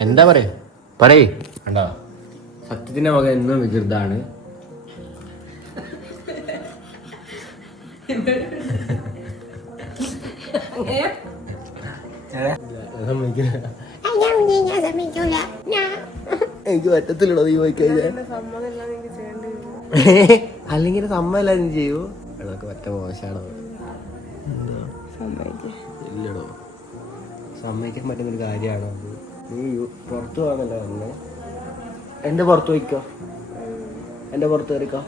എന്താ പറയേ? പറയേ. കണ്ടോ? സത്യത്തിന്റെ മകൻ എന്നും വികൃതാണ്. എനിക്ക് പറ്റത്തില്ലടോ നീ പോയി കഴിഞ്ഞാൽ. അല്ലെങ്കിൽ സമ്മല്ല നീ ചെയ്യൂ. അതൊക്കെ പറ്റ മോശമാണോ ഇല്ലടോ. സമ്മതിക്കാൻ പറ്റുന്ന ഒരു കാര്യമാണോ അത്. നീ പുറത്ത് പോകാന്നല്ല പറഞ്ഞേ എന്റെ പുറത്ത് പോയിക്കോ? എന്റെ പുറത്ത് കയറിക്കോ?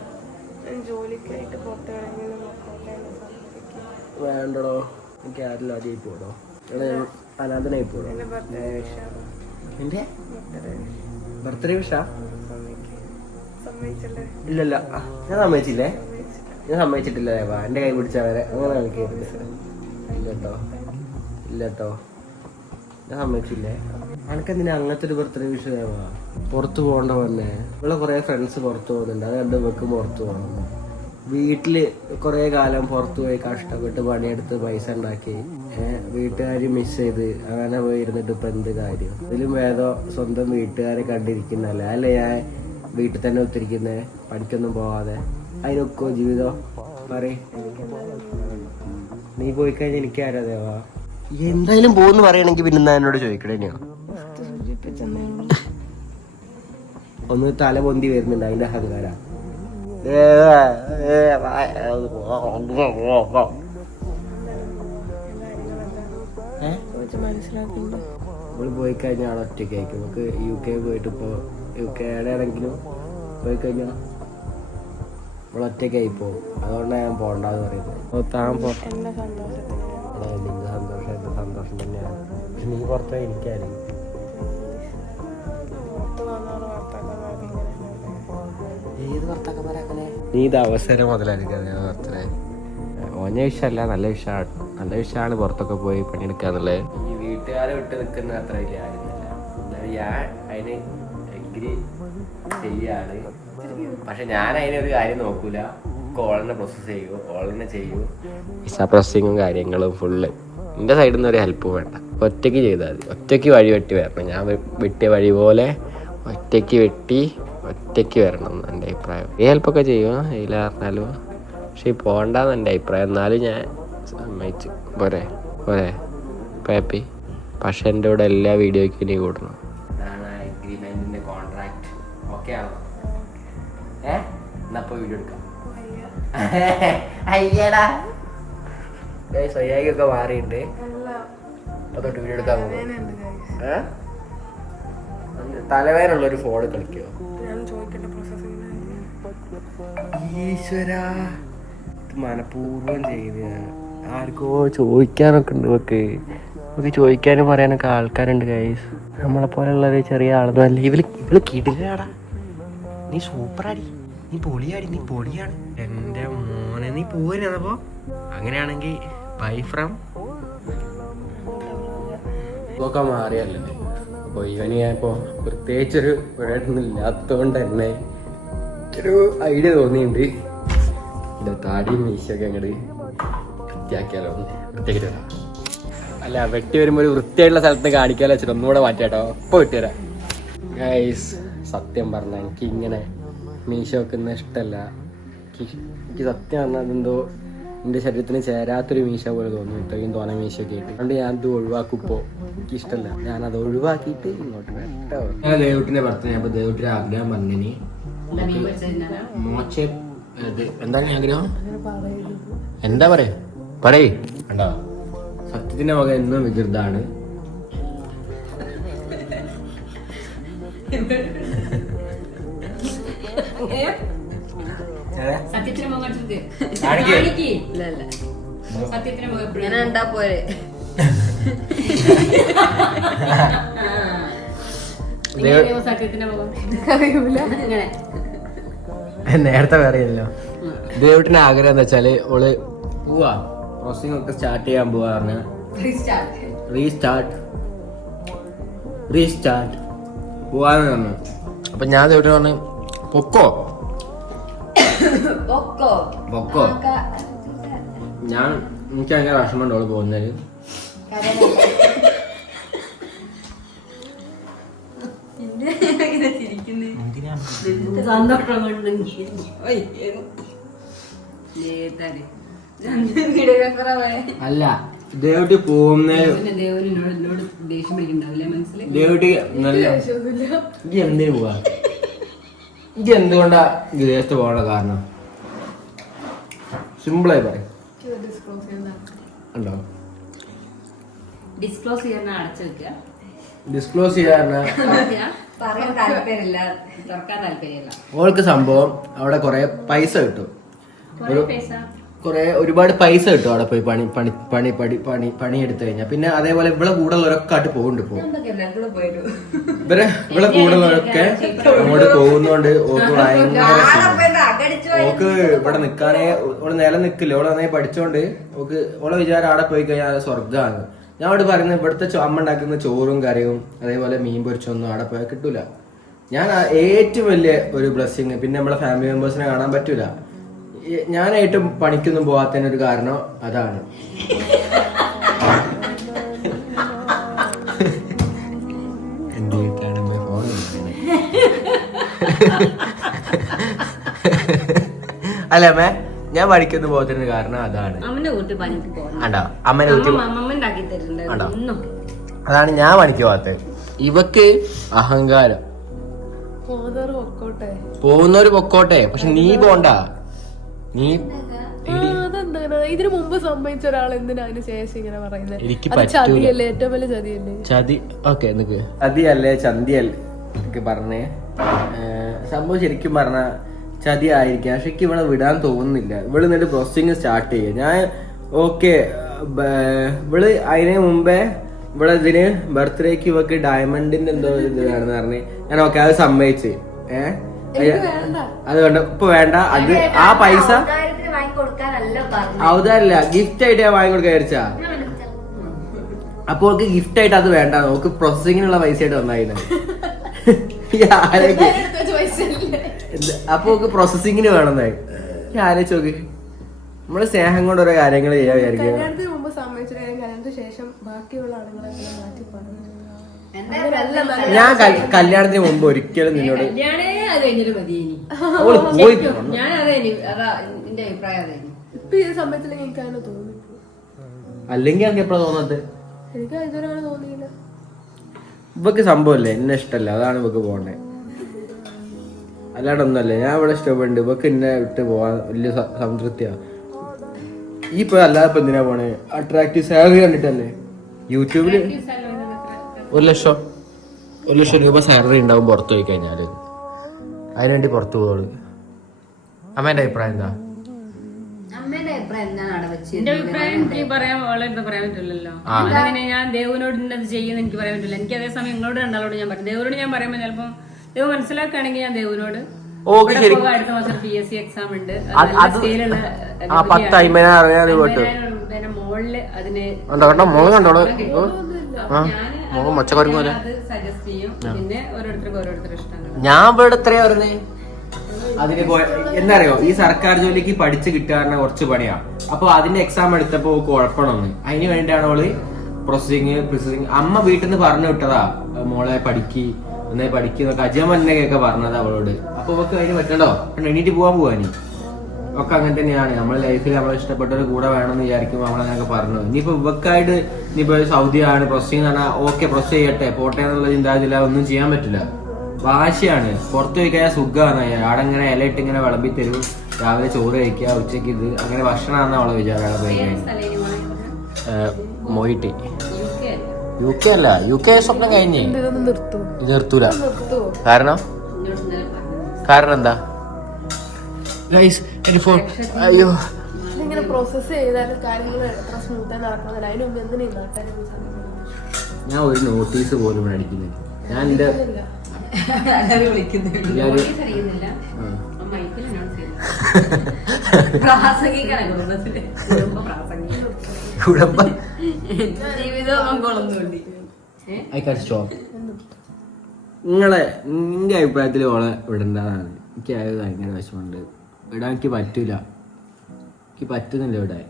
വേണ്ടടോ. എനിക്ക് ആരെല്ലാം ആദ്യമായി പോടോ അനാഥനായി പോടോ എന്റെ ബർത്ത്ഡേ വിഷ ഇല്ലല്ല. ഞാൻ സമ്മതിച്ചില്ലേ? ഞാൻ സമ്മതിച്ചിട്ടില്ല എന്റെ കൈ പിടിച്ചവരെ. അങ്ങനെ കളിക്കരുത് ഇല്ലട്ടോ. ഇല്ലട്ടോ ഞാൻ സമ്മതിച്ചില്ലേ? അനക്കെന്തിനാ അങ്ങനത്തെ ഒരു ബർത്ത്ഡേ വിഷയമാ പുറത്തു പോകണ്ട വന്നെ. ഇവിടെ കുറേ ഫ്രണ്ട്സ് പുറത്തു പോകുന്നുണ്ട്. അത് രണ്ട് വെക്കും പുറത്ത് പോകണം വീട്ടിൽ കുറെ കാലം പുറത്തു പോയി കഷ്ടപ്പെട്ട് പണിയെടുത്ത് പൈസ ഉണ്ടാക്കി വീട്ടുകാർ മിസ് ചെയ്ത് അങ്ങനെ പോയി ഇരുന്നിട്ട് ഇപ്പൊ എന്ത് കാര്യം? ഇതിലും വേദോ സ്വന്തം വീട്ടുകാരെ കണ്ടിരിക്കുന്നല്ലേ അല്ലെ ഞാൻ വീട്ടിൽ തന്നെ ഒത്തിരിക്കുന്നേ? പണിക്കൊന്നും പോവാതെ. അതിനൊക്കെ ജീവിതം പറയും. നീ പോയി കഴിഞ്ഞാൽ എനിക്ക് ദേവാ? എന്തായാലും പോന്ന് പറയണെങ്കിൽ പിന്നെ എന്നോട് ചോദിക്കണേ ഉള്ളൂ ഒന്ന് തല പൊന്തി വരുന്നുണ്ട് അതിന്റെ അഹങ്കാര. നമ്മൾ പോയി കഴിഞ്ഞാൽ ആളെ ഒറ്റയ്ക്കായിരിക്കും നമുക്ക് യു കെ പോയിട്ട് ഇപ്പോ യു കെ ആണെങ്കിലും പോയി കഴിഞ്ഞാൽ നമ്മൾ ഒറ്റയ്ക്കായി പോകും അതുകൊണ്ടാണ് ഞാൻ പോണ്ടെന്ന് പറയുന്നത്. താൻ പോ സന്തോഷം തന്നെയാണ്. പക്ഷെ നീ പുറത്തേ ഇങ്ങനെ ഏത് നീ ഇത് അവസരം മുതലായിരിക്കും ഓഞ്ഞ വിഷയമല്ല നല്ല വിഷയമാണ് നല്ല വിഷയമാണ് പുറത്തൊക്കെ പോയി പണിയെടുക്കുക എന്നുള്ളത് ഈ വീട്ടുകാരെ വിട്ട് നിൽക്കുന്ന അത്ര വലിയ കാര്യമൊന്നുമില്ല. ഞാൻ അതിന് എഗ്രി ചെയ്യാണ്. പക്ഷെ ഞാൻ അതിനൊരു കാര്യം നോക്കൂല. കോളിനെ പ്രോസസ് ചെയ്യൂ കോളിനെ ചെയ്യൂ. വിസ പ്രോസസ്സിങ്ങും കാര്യങ്ങളും ഫുള്ള് എന്റെ സൈഡിൽ നിന്ന് ഒരു ഹെൽപ്പ് വേണ്ട. ഒറ്റയ്ക്ക് ചെയ്താൽ മതി. ഒറ്റയ്ക്ക് വഴി വെട്ടി വരണം. ഞാൻ വെട്ടിയ വഴി പോലെ ഒറ്റയ്ക്ക് വെട്ടി ഒറ്റയ്ക്ക് വരണം എന്ന് എന്റെ അഭിപ്രായം. ഈ ഹെൽപ്പൊക്കെ ചെയ്യുമോ ഇതിൽ പറഞ്ഞാലും? പക്ഷെ ഈ പോകണ്ടെന്ന് എന്റെ അഭിപ്രായം. എന്നാലും ഞാൻ സമ്മതിച്ചു. പോരെ പോരെ. പേപ്പി പക്ഷെ എന്റെ കൂടെ എല്ലാ വീഡിയോയ്ക്കും നീ കൂടണം അതാണ് അഗ്രിമെന്റിന്റെ കോൺട്രാക്ട് ഓക്കെ ആണോ? ഏ? എന്നാ വീഡിയോ എടുക്കാം. അയ്യടാ. സ്വയാഗൊക്കെ മാറിയിട്ടുണ്ട്. അതൊട്ട് വീഡിയോ എടുക്കാൻ പോകും? തലവേദനുള്ള ഒരു ഫോൺ കളിക്കോ? ഈശ്വര. മനഃപൂർവം ചെയ്ത് ആർക്കോ ചോദിക്കാനൊക്കെ ഉണ്ട് ഇവക്ക്. ഇവക്ക് ചോദിക്കാനും പറയാനൊക്കെ ആൾക്കാരുണ്ട് ഗൈസ് നമ്മളെ പോലെയുള്ള ഒരു ചെറിയ ആളൊന്നും അല്ല ഇവൾ ഇവൾ കിടിലാടാ നീ സൂപ്പറാടി. നീ പൊളിയാടി നീ പൊളിയാണ്. എന്റെ മോനെ നീ പോരുന്നപ്പോ അങ്ങനെയാണെങ്കിൽ ബൈ ഫ്രം ഒക്കെ മാറിയല്ലേ? അപ്പോൾ ഇവന് ഞാൻ ഇപ്പോൾ പ്രത്യേകിച്ചൊരു ഒരിടൊന്നും ഇല്ലാത്തതുകൊണ്ട് തന്നെ ഒരു ഐഡിയ തോന്നിയിട്ടുണ്ട് എന്റെ താടിയും മീശയൊക്കെ അങ്ങോട്ട് വൃത്തിയാക്കിയാലോ വൃത്തിയാക്കിട്ട് വരാം. അല്ല വെട്ടി വരുമ്പോൾ ഒരു വൃത്തിയായിട്ടുള്ള സ്ഥലത്ത് കാണിക്കാലോ വെച്ചിട്ട് ഒന്നുകൂടെ മാറ്റാട്ടോ ഇപ്പോൾ വിട്ടുതരാം ഗൈസ് സത്യം പറഞ്ഞ എനിക്ക് ഇങ്ങനെ മീശ വെക്കുന്ന എനിക്ക് സത്യം പറഞ്ഞാൽ അതെന്തോ എന്റെ ശരീരത്തിന് ചേരാത്തൊരു മീശ പോലെ തോന്നുന്നു. ഇത്രയും തോന മീശയൊക്കെ ആയിട്ട്. അതുകൊണ്ട് ഞാൻ ഇത് ഒഴിവാക്കുമ്പോൾ എനിക്ക് ഇഷ്ടമല്ല ഞാൻ അത് ഒഴിവാക്കിയിട്ട് ഇങ്ങോട്ട് വെട്ടോ ഞാൻ ദേവുട്ടിന്റെ ബർത്ത്ഡേ അപ്പോൾ ദേവുട്ടിന്റെ ആഗ്രഹം പറഞ്ഞിനി മോച്ച എന്താണ് ആഗ്രഹം? എന്താ പറയേ? പറയേ. കണ്ടോ? സത്യത്തിന്റെ മകൻ എന്നും വികൃതാണ്. സത്യത്തിന്. സത്യത്തിന് ഇങ്ങനെ ഉണ്ടാ പോരെ സത്യത്തിന്റെ മുഖം? ഇങ്ങനെ. നേരത്തെ പറയല്ലോ ദേവിട്ടിന് ആഗ്രഹം എന്താ വെച്ചാൽ ഓൾ പോവാ. ക്രോസിംഗ് ഒക്കെ സ്റ്റാർട്ട് ചെയ്യാൻ പോവാ പറഞ്ഞ. റീസ്റ്റാർട്ട് റീസ്റ്റാർട്ട് പോവാന്ന് പറഞ്ഞു. അപ്പൊ ഞാൻ ദേവുട്ടിന് പറഞ്ഞു പൊക്കോ? പൊക്കോ ഞാൻ എനിക്ക് ഭയങ്കര വിഷമമുണ്ട് അവൾ അല്ല ദേവട്ടി പോകുന്നേവട്ടി എന്തിനു പോവാ? ഇത് എന്തുകൊണ്ടാ വിദേശത്ത് പോകണ കാരണം? സിമ്പിളായി പറയും. ഉണ്ടോ? ഡിസ്ക്ലോസ് ചെയ്യാൻ അടച്ചു വെക്കുക ഡിസ്ക്ലോസ്. പറയാൻ താല്പര്യമില്ല. തുറക്കാൻ താല്പര്യമില്ല. ഓൾക്ക് സംഭവം അവിടെ കുറെ പൈസ കിട്ടും. ഒരു പൈസ? കുറെ ഒരുപാട് പൈസ കിട്ടും അവിടെ പോയി പണി പണി പണി പണി പണി പണി എടുത്തു കഴിഞ്ഞാൽ പിന്നെ അതേപോലെ ഇവിടെ കൂടെ ഉള്ളവരൊക്കെ ആയിട്ട് പോകുന്നുണ്ട് പോകും ഇവരെ ഇവിടെ കൂടുതലൊക്കെ അങ്ങോട്ട് പോകുന്നോണ്ട് ഓക്ക് ഭയങ്കര. ഓക്ക് ഇവിടെ നിക്കാനേ ഓൾ നില നിക്കില്ല? ഓൾ നന്നായി പഠിച്ചോണ്ട് ഓക്ക് ഓളെ വിചാരം അവിടെ പോയി കഴിഞ്ഞാൽ സ്വർഗമാണ് ഞാൻ അവിടെ പറയുന്നത് ഇവിടുത്തെ അമ്മ ഉണ്ടാക്കുന്ന ചോറും കറിയും അതേപോലെ മീൻ പൊരിച്ചൊന്നും അവിടെ പോയാൽ കിട്ടൂല. ഞാൻ ഏറ്റവും വലിയ ഒരു ബ്ലെസ്സിങ് പിന്നെ നമ്മളെ ഫാമിലി മെമ്പേഴ്സിനെ കാണാൻ പറ്റൂല. ഞാൻ ഞാനായിട്ടും പണിക്കൊന്നും പോകാത്തതിന് ഒരു കാരണം അതാണ്. എന്റെ ha ഫോൺ അല്ല അമ്മേ ഞാൻ പഠിക്കൊന്നും പോകത്തിന് കാരണം അതാണ്. ആണ്ടോ അമ്മനെ? അതാണ് ഞാൻ പണിക്ക് പോകാത്തത്. ഇവക്ക് അഹങ്കാരം. പോകുന്നവര് പൊക്കോട്ടെ. പക്ഷെ നീ പോണ്ട. നീ ഇതിനു മുമ്പ് സംഭവിച്ച ഒരാൾ എന്തിനാ അതിന് ശേഷം ഇങ്ങനെ പറയുന്നത് എനിക്ക് ചതിയല്ലേ? ഏറ്റവും വലിയ ചതിയല്ലേ? ചതി. ഓക്കെ ചതിയല്ലേ? ചന്തിയല്ലേ? പറഞ്ഞേ. സംഭവം ശരിക്കും പറഞ്ഞ ചതി ആയിരിക്കാം പക്ഷെ എനിക്ക് ഇവിടെ വിടാൻ തോന്നുന്നില്ല. ഇവിടെ നിന്നിട്ട് പ്രോസസ്സിങ് സ്റ്റാർട്ട് ചെയ്യുക ഞാൻ ഓക്കെ ഇവൾ അതിന് മുമ്പേ ഇവിടെ ഇതിന് ബർത്ത്ഡേക്ക് ഇവക്ക് ഡയമണ്ടിന്റെ എന്തോ ഇത് വേണമെന്ന് പറഞ്ഞ്. ഞാൻ ഓക്കെ അത് സമ്മതിച്ച്. ഏഹ് അത് വേണ്ട. ഇപ്പൊ വേണ്ട. അത് ആ പൈസ ഔദാരില്ല ഗിഫ്റ്റ് ആയിട്ട് ഞാൻ വാങ്ങി കൊടുക്കാൻ വിചാരിച്ചാ. അപ്പൊ ഓൾക്ക് ഗിഫ്റ്റ് ആയിട്ട് അത് വേണ്ട. നോക്ക് പ്രോസസിങ്ങിനുള്ള പൈസ ആയിട്ട് വന്നായിരുന്നു അപ്പൊ നമുക്ക് പ്രോസസിങ്ങിന് വേണമെന്നായി. ഞാൻ ആലോചിച്ച് നോക്ക്. നമ്മൾ സ്നേഹം കൊണ്ട് ഓരോ കാര്യങ്ങൾ ചെയ്യാൻ വിചാരിക്കും കല്യാണത്തിന് മുമ്പ് ശേഷം ബാക്കിയുള്ള ആളുകളെ മാറ്റി പറഞ്ഞു. ഞാൻ കല്യാണത്തിന് മുമ്പ് ഒരിക്കലും നിന്നോട് അവൾ പോയി ഇപ്പൊ ഈ സമയത്തിലേക്ക് എനിക്ക് അങ്ങനെ തോന്നി അല്ലെങ്കിൽ എനിക്ക് എപ്പോഴാ തോന്നുന്നത് എനിക്ക് ഇതുവരെ അങ്ങനെ തോന്നിയില്ല. ഇവക്ക് സംഭവല്ലേ എന്നെ ഇഷ്ടല്ല. അതാണ് ഇവക്ക് പോണ്ടേ അല്ലാണ്ട് ഒന്നല്ലേ ഞാൻ ഇവിടെ ഇഷ്ടപ്പെടുന്നുണ്ട്. ഇവക്ക് എന്നെ വിട്ട് പോവാൻ വലിയ സംതൃപ്തിയാ. ഈ ഇപ്പൊ അല്ലാതെ ഇപ്പൊ എന്തിനാ പോണേ? അട്രാക്റ്റീവ് സാലറി കണ്ടിട്ടല്ലേ? യൂട്യൂബിൽ ഒരു ലക്ഷം. ഒരു ലക്ഷം രൂപ സാലറി ഉണ്ടാവും പുറത്ത് പോയി കഴിഞ്ഞാൽ. അതിനുവേണ്ടി പുറത്തു പോകുള്ളൂ അമ്മേന്റെ അഭിപ്രായം എന്താ? അഭിപ്രായം എന്റെ എനിക്ക് പറയാൻ വളരെ പറയാൻ പറ്റില്ലല്ലോ അതങ്ങനെ ഞാൻ ദേവനോട് ഇന്നത് ചെയ്യുന്ന എനിക്ക് പറയാൻ പറ്റില്ല എനിക്ക് അതേസമയം നിങ്ങളോട് രണ്ടാളോട് ഞാൻ പറയും ദേവനോട് ഞാൻ പറയുമ്പോൾ ചിലപ്പം ദേവ് മനസ്സിലാക്കുകയാണെങ്കിൽ ഞാൻ ദേവനോട് ഓക്കെ ശരി. അടുത്ത മാസം പി എസ് സി എക്സാം ഉണ്ട് ആ പത്ത് അമ്പതിനായിരം മോളിൽ അതിന് കണ്ടോ കണ്ടോ മോൾ കണ്ടോളൂ. പോലെ. ഞാൻ ഇവിടെ എത്രയാ പറഞ്ഞേ അതിന് പോയ ഈ സർക്കാർ ജോലിക്ക് പഠിച്ചു കിട്ടാറിന് കുറച്ച് പണിയാ. അപ്പൊ അതിന്റെ എക്സാം എടുത്തപ്പോ കുഴപ്പമൊന്ന് അതിന് വേണ്ടിയാണ് അവൾ പ്രോസസിങ് പ്രോസസിങ് അമ്മ വീട്ടിൽ നിന്ന് പറഞ്ഞു വിട്ടതാ മോളെ പഠിക്ക്. എന്നായി പഠിക്കുന്നൊക്കെ അജയമന്നൊക്കെ പറഞ്ഞത് അവളോട്. അപ്പൊ അവക്ക് അതിന് പറ്റണ്ടോ? എണീറ്റ് പോവാൻ പോവാനി ഒക്കെ അങ്ങനെ തന്നെയാണ്. നമ്മളെ ലൈഫിൽ നമ്മളെ ഒരു കൂടെ വേണമെന്ന് വിചാരിക്കുമ്പോൾ നമ്മളങ്ങനെയൊക്കെ പറഞ്ഞു. ഇനിയിപ്പോ ഇവക്കായിട്ട് ഇനിയിപ്പോ സൗദിയാണ് പ്രൊസീന്ന് പറഞ്ഞാൽ ഓക്കെ പ്രൊസസ് ചെയ്യട്ടെ പോട്ടെ എന്നുള്ള ചിന്താഗതിയില്ല ഒന്നും ചെയ്യാൻ പറ്റില്ല. വാശിയാണ്. പുറത്ത് വയ്ക്കാൻ കഴിഞ്ഞാൽ സുഖമാണ് അവിടെ ഇങ്ങനെ ഇലയിട്ട് ഇങ്ങനെ വിളമ്പി തരും. രാവിലെ ചോറ് കഴിക്കുക ഉച്ചയ്ക്ക് ഇത്. അങ്ങനെ ഭക്ഷണമാണെന്ന് അവളെ വിചാരം. അവിടെ യു കെ അല്ല. യു കെ സ്വപ്നം കഴിഞ്ഞേ. ഇത് നിർത്തൂല. കാരണം? കാരണം എന്താ? ഗൈസ് ടെലിഫോൺ അയ്യോ. ഞാൻ ഒരു നോട്ടീസ് പോലും അടിക്കുന്നില്ല ഞാൻ എന്റെ കുടുംബ ഐ കാൻ സ്റ്റോപ്പ് നിങ്ങളെ നിന്റെ അഭിപ്രായത്തിൽ ഓളെ വിടേണ്ടതാണ് എനിക്ക് അത് ഭയങ്കര വിഷമമുണ്ട്. വിടാൻ എനിക്ക് പറ്റൂല. എനിക്ക് പറ്റുന്നില്ല വിടാൻ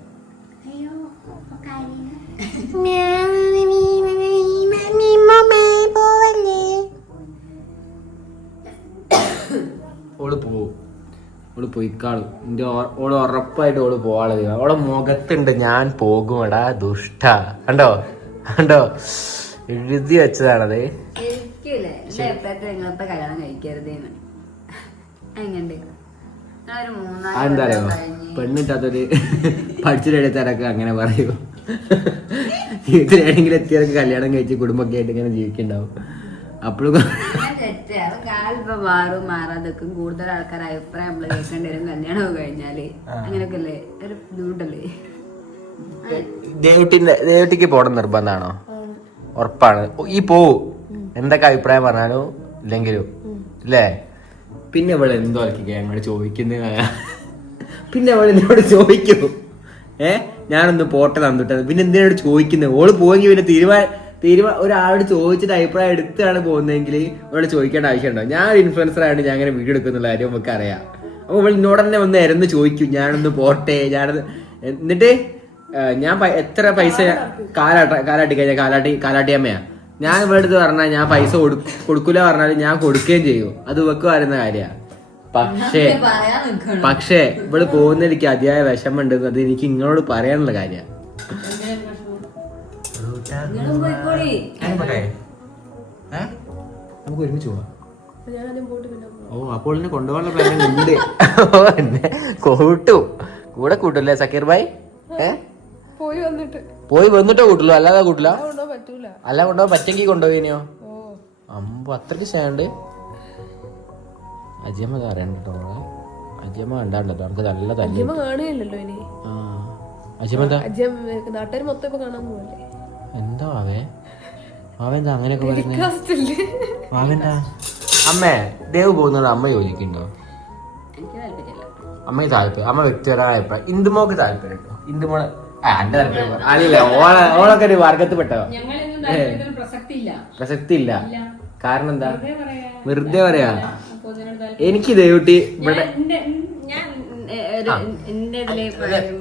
ഓൾ പൊയ്ക്കാളും. എന്റെ ഓൾ ഉറപ്പായിട്ട് ഓൾ പോവാളത് ഓളെ മുഖത്തുണ്ട് ഞാൻ പോകുമടാ ദുഷ്ട. കണ്ടോ? കണ്ടോ? എഴുതി വെച്ചതാണത്. എന്താ അറിയോ? പെണ്ണിട്ടാത്തൊരു പഠിച്ചിട്ടെടുത്താരൊക്കെ അങ്ങനെ പറയൂ. ജീവിതത്തിലാണെങ്കിൽ എത്തിയവർക്ക് കല്യാണം കഴിച്ച് കുടുംബമൊക്കെ ആയിട്ട് ഇങ്ങനെ ജീവിക്കണ്ടാവും അപ്പോഴും അത് കാലിപ്പോ മാറും മാറാതൊക്കെ കൂടുതൽ ആൾക്കാർ അഭിപ്രായം നമ്മൾ കേൾക്കേണ്ടി വരും. കല്യാണം കഴിഞ്ഞാൽ. അങ്ങനൊക്കെ അല്ലേ? ഒരു ബുദ്ധിമുട്ടല്ലേ ദേവട്ടിന്റെ ദേവട്ടിക്ക് പോണം നിർബന്ധമാണോ ഉറപ്പാണ്. ഈ പോവും. എന്തൊക്കെ അഭിപ്രായം പറഞ്ഞാലും ഇല്ലെങ്കിലും. അല്ലേ പിന്നെ അവൾ എന്തോ ഞങ്ങൾ ചോദിക്കുന്ന. പിന്നെ അവൾ എന്നോട് ചോദിക്കുന്നു. ഏ? ഞാനൊന്ന് പോട്ടെ തന്നിട്ടത് പിന്നെ എന്തിനോട് ചോദിക്കുന്നത് ഓൾ പോയെങ്കിൽ പിന്നെ തീരുമാനം തീരുമാനം ഒരാളോട് ചോദിച്ചിട്ട് അഭിപ്രായം എടുത്താണ് പോകുന്നതെങ്കിൽ ഒരാൾ ചോദിക്കേണ്ട ആവശ്യമുണ്ടോ? ഞാൻ ഒരു ഇൻഫ്ലുവൻസർ ആയതുകൊണ്ട് ഞാൻ അങ്ങനെ വീഡിയോ എടുക്കുന്നുള്ള കാര്യം നമുക്ക് അറിയാം അപ്പൊ ഇവൾ എന്നോട് തന്നെ ഒന്ന് ഇരന്ന് ചോദിക്കും ഞാനൊന്ന് പോട്ടെ ഞാനത് എന്നിട്ട് ഞാൻ എത്ര പൈസ കാലാട്ട കാലാട്ടി കഴിഞ്ഞാൽ കാലാട്ടി അമ്മയാ ഞാൻ ഇവിടെ അടുത്ത് പറഞ്ഞാൽ ഞാൻ പൈസ കൊടു- കൊടുക്കൂല പറഞ്ഞാൽ ഞാൻ കൊടുക്കുകയും ചെയ്യും. അത് ഇവക്ക് പറയുന്ന കാര്യ. പക്ഷേ പക്ഷേ ഇവൾ പോകുന്നതിലേക്ക് അതിയായ വിഷമുണ്ട് അത് എനിക്ക് നിങ്ങളോട് പറയാനുള്ള കാര്യ. നിങ്ങളും പോയിക്കോളി നമുക്ക് ഒരുമിച്ച് പോവാം. ഓ അപ്പോൾ എന്നെ കൊണ്ടുപോകാനുള്ള പ്ലാൻ ഉണ്ട്. ഓ എന്നെ കൂട്ടും. കൂടെ കൂട്ടല്ലേ സക്കീർ ഭായ്? പോയി വന്നിട്ട്. പോയി വന്നിട്ടോ കൂട്ടുള്ളൂ അല്ലാതെ കൂട്ടില്ല? അല്ല കൊണ്ടുപോകാൻ പറ്റെങ്കിൽ കൊണ്ടുപോയിനിയോ അമ്പ അത്രയ്ക്ക് സ്റ്റാൻഡ് അജിയമ്മ അറിയണ്ട കേട്ടോ അജിയമ്മ കണ്ടാണ്ടോ? നമുക്ക് നല്ല തല്ലി. അജ്യമ്മ കാണുകയില്ലല്ലോ ഇനി. ആ. അജിയമ്മ എന്താ? നാട്ടുകാർ മൊത്തം ഇപ്പൊ കാണാൻ പോവല്ലേ? എന്താ വാവേ വാവെന്താ അങ്ങനെയൊക്കെ പറയുന്നത് വാവെന്താ? അമ്മേ ദേവ് പോകുന്നത് അമ്മ യോജിക്കുന്നുണ്ടോ അമ്മയ്ക്ക് താല്പര്യം അമ്മ വ്യക്തിപരമായ അഭിപ്രായം. ഇന്ദുമോക്ക് താല്പര്യം ഇന്ദുമോൾ എന്റെ. അല്ല ഓള ഓളൊക്കെ ഒരു വർഗത്തിൽ പെട്ടോ പ്രസക്തി ഇല്ല. കാരണം എന്താ വെറുതെ പറയാ. എനിക്ക് ദേവുട്ടി ഇവിടെ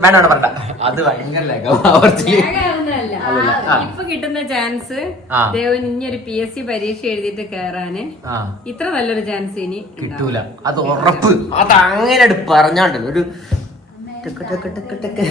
വേണ്ട വേണ്ട അത് ഭയങ്കര ലേഖം ഇപ്പൊ കിട്ടുന്ന ചാൻസ്. ദേവൻ ഇനി ഒരു പി എസ് സി പരീക്ഷ എഴുതിയിട്ട് കേറാന്. ഇത്ര നല്ലൊരു ചാൻസ് ഇനി കിട്ടൂല. അത് ഉറപ്പ്. അത് അങ്ങനെ പറഞ്ഞാണ്ടല്ലോ ഒരു ടക്ക് ടക്ക് ടക്ക് ടക്ക്.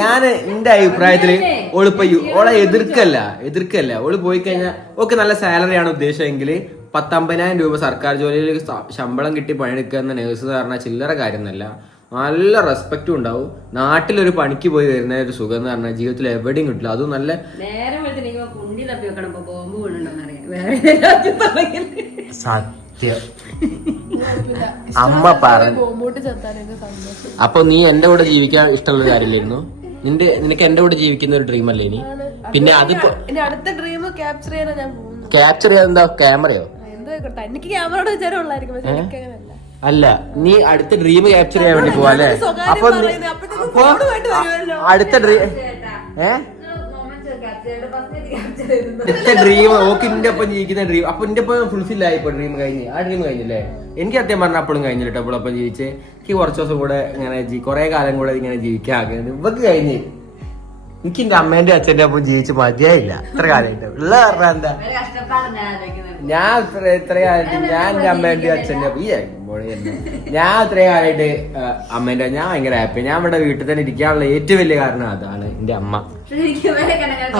ഞാൻ എന്റെ അഭിപ്രായത്തിൽ ഓളിപ്പോ ഓളെ എതിർക്കല്ല. എതിർക്കല്ല. ഓൾ പോയി കഴിഞ്ഞാൽ ഓക്ക് നല്ല സാലറി ആണ് ഉദ്ദേശമെങ്കിൽ പത്തമ്പതിനായിരം രൂപ സർക്കാർ ജോലിയിൽ ശമ്പളം കിട്ടി പണിയെടുക്കുക എന്ന നേഴ്സ് പറഞ്ഞാൽ ചില്ലറ കാര്യമൊന്നല്ല നല്ല റെസ്പെക്റ്റും ഉണ്ടാവും. നാട്ടിലൊരു പണിക്ക് പോയി വരുന്ന ഒരു സുഖം എന്ന് പറഞ്ഞാൽ ജീവിതത്തിൽ എവിടെയും കിട്ടില്ല. അതും നല്ല സത്യം. അമ്മ പറഞ്ഞു അപ്പൊ നീ എന്റെ കൂടെ ജീവിക്കാൻ ഇഷ്ടമുള്ള കാര്യമില്ലായിരുന്നു. നിന്റെ നിനക്ക് എന്റെ കൂടെ ജീവിക്കുന്ന ഒരു ഡ്രീം അല്ലേ ഇനി? പിന്നെ അത് അടുത്ത ഡ്രീം ക്യാപ്ചർ ചെയ്യാൻ ക്യാപ്ചർ ചെയ്യാൻ എന്താ? ക്യാമറയോ എനിക്ക് ക്യാമറയുടെ വിചാരം ഉള്ളായിരിക്കും അല്ല നീ അടുത്ത ഡ്രീം ക്യാപ്ചർ ചെയ്യാൻ വേണ്ടി പോവാ അല്ലേ? അപ്പൊ. അടുത്ത ഡ്രീം ഏ? അടുത്ത ഡ്രീം ഓക്കെ നിന്റെ ഒപ്പം ജീവിക്കുന്ന ഡ്രീം അപ്പൊ എന്റെ ഒപ്പം ഫുൾഫിൽ ആയി ഇപ്പൊ ഡ്രീം കഴിഞ്ഞ്. ആ ഡ്രീം കഴിഞ്ഞില്ലേ? എനിക്ക് സത്യം പറഞ്ഞ അപ്പോഴും കഴിഞ്ഞില്ല കേട്ടോ അപ്പോഴൊപ്പം ജീവിച്ച്. എനിക്ക് കുറച്ച് ദിവസം കൂടെ ഇങ്ങനെ കുറെ കാലം കൂടെ ഇങ്ങനെ ജീവിക്കാൻ ആഗ്രഹം ഇവക്ക് കഴിഞ്ഞ്. എനിക്ക് എന്റെ അമ്മേന്റെ അച്ഛന്റെ ഒപ്പം ജീവിച്ച് മതിയായില്ല. ഇത്ര കാലമായിട്ട്. ഉള്ള എന്താ? ഞാൻ ഇത്ര ഇത്ര കാലമായിട്ട് ഞാൻ എന്റെ അമ്മേന്റെ അച്ഛന്റെ ഈ ഞാൻ ഇത്രയും കാലമായിട്ട് അമ്മേന്റെ ഞാൻ ഭയങ്കര ഹാപ്പി ഞാൻ ഇവിടെ വീട്ടിൽ തന്നെ ഇരിക്കാനുള്ള ഏറ്റവും വലിയ കാരണം അതാണ് എന്റെ അമ്മ.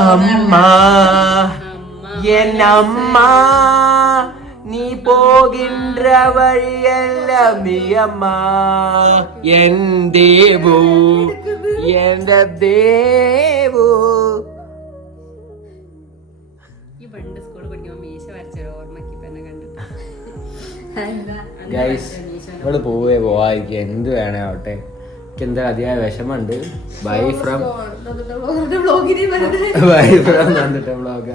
അമ്മ. എന്നമ്മ നീ പോകിன்ற വഴിയല്ല അമ്മ എൻ ഗൈസ് വരച്ച മീശ ഇവൾ പോവേ പോവാതിരിക്കുക എന്ത് വേണേ ആവട്ടെ എനിക്ക് എന്താ അതിയായ വിഷമുണ്ട് ബൈ ഫ്രം ബൈ ഫ്രം വന്നിട്ട് ബ്ലോഗ്